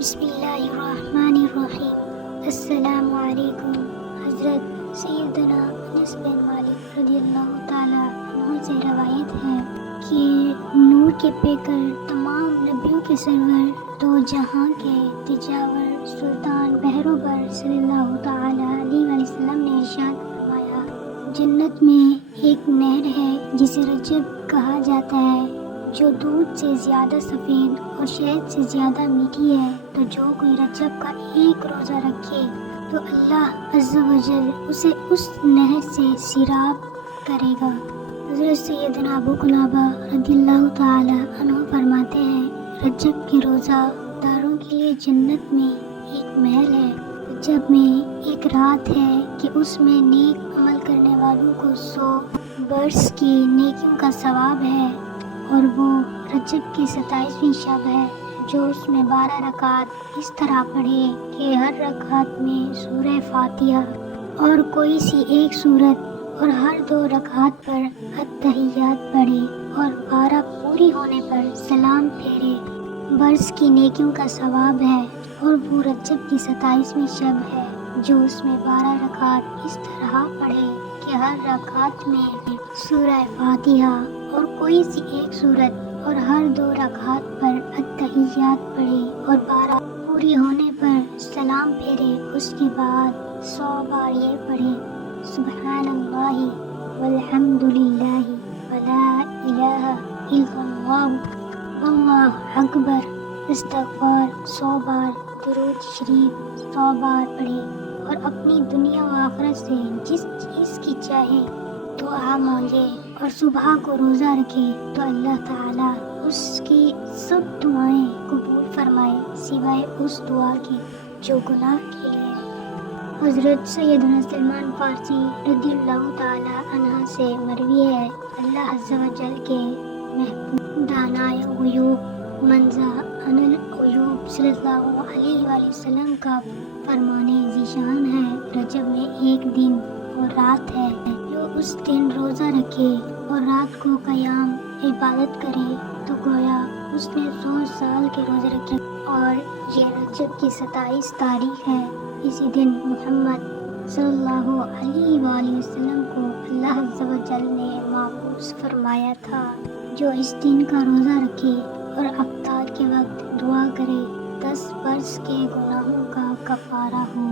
بسم اللہ الرحمن الرحیم۔ السلام علیکم۔ حضرت سیدنا انس بن مالک رضی اللہ تعالیٰ عنہ سے روایت ہے کہ نور کے پیکر تمام نبیوں کے سرور دو جہاں کے تجاور سلطان بہروبر صلی اللہ تعالیٰ علیہ وسلم نے ارشاد فرمایا، جنت میں ایک نہر ہے جسے رجب کہا جاتا ہے، جو دودھ سے زیادہ سفید اور شہد سے زیادہ میٹھی ہے، تو جو کوئی رجب کا ایک روزہ رکھے تو اللہ عز و جل اسے اس نہر سے سیراب کرے گا۔ حضرت سیدنا ابو قلابہ رضی اللہ تعالی عنہ فرماتے ہیں، رجب کے روزہ داروں کے لیے جنت میں ایک محل ہے۔ رجب میں ایک رات ہے کہ اس میں نیک عمل کرنے والوں کو 100 برس کی نیکیوں کا ثواب ہے، اور وہ رجب کی 27ویں شب ہے، جو اس میں 12 رکعات اس طرح پڑھے کہ ہر رکعت میں سورہ فاتحہ اور کوئی سی ایک سورت، اور ہر 2 رکعات پر التحیات پڑھے، اور 12 پوری ہونے پر سلام پھیرے، برس کی نیکیوں کا ثواب ہے۔ اور وہ رجب کی 27ویں شب ہے، جو اس میں 12 رکعات اس طرح پڑھے کہ ہر رکعت میں سورہ فاتحہ اور کوئی سی ایک سورت، اور ہر 2 رکعات پر التحیات پڑھے، اور 12 پوری ہونے پر سلام پھیرے۔ اس کے بعد 100 بار یہ پڑھے، سبحان اللہ والحمد للہ ولا الہ الا اللہ واللہ اکبر، استغفار 100 بار، درود شریف 100 بار پڑھے، اور اپنی دنیا و آخرت سے جس چیز کی چاہے دعا مانگے، اور صبح کو روزہ رکھے تو اللہ تعالیٰ اس کی سب دعائیں قبول فرمائے، سوائے اس دعا کے جو گناہ کے لیے۔ حضرت سیدنا سلمان فارسی رضی اللہ تعالی عنہ سے مروی ہے، اللہ عز و جل کے محبوب دانائے غیوب منزہ عن العیوب صلی اللہ علیہ وآلہ وسلم کا فرمان ذیشان ہے، رجب میں ایک دن اور رات ہے، جو اس دن روزہ رکھے اور رات کو قیام عبادت کرے تو گویا اس نے 100 سال کے روزے رکھے۔ اور یہ رجب کی 27 تاریخ ہے۔ اسی دن محمد صلی اللہ علیہ وآلہ وسلم کو اللہ عز و جل نے مبعوث فرمایا تھا۔ جو اس دن کا روزہ رکھے اور افطار کے وقت دعا کرے، 10 برس کے گناہوں کا کفارہ ہو۔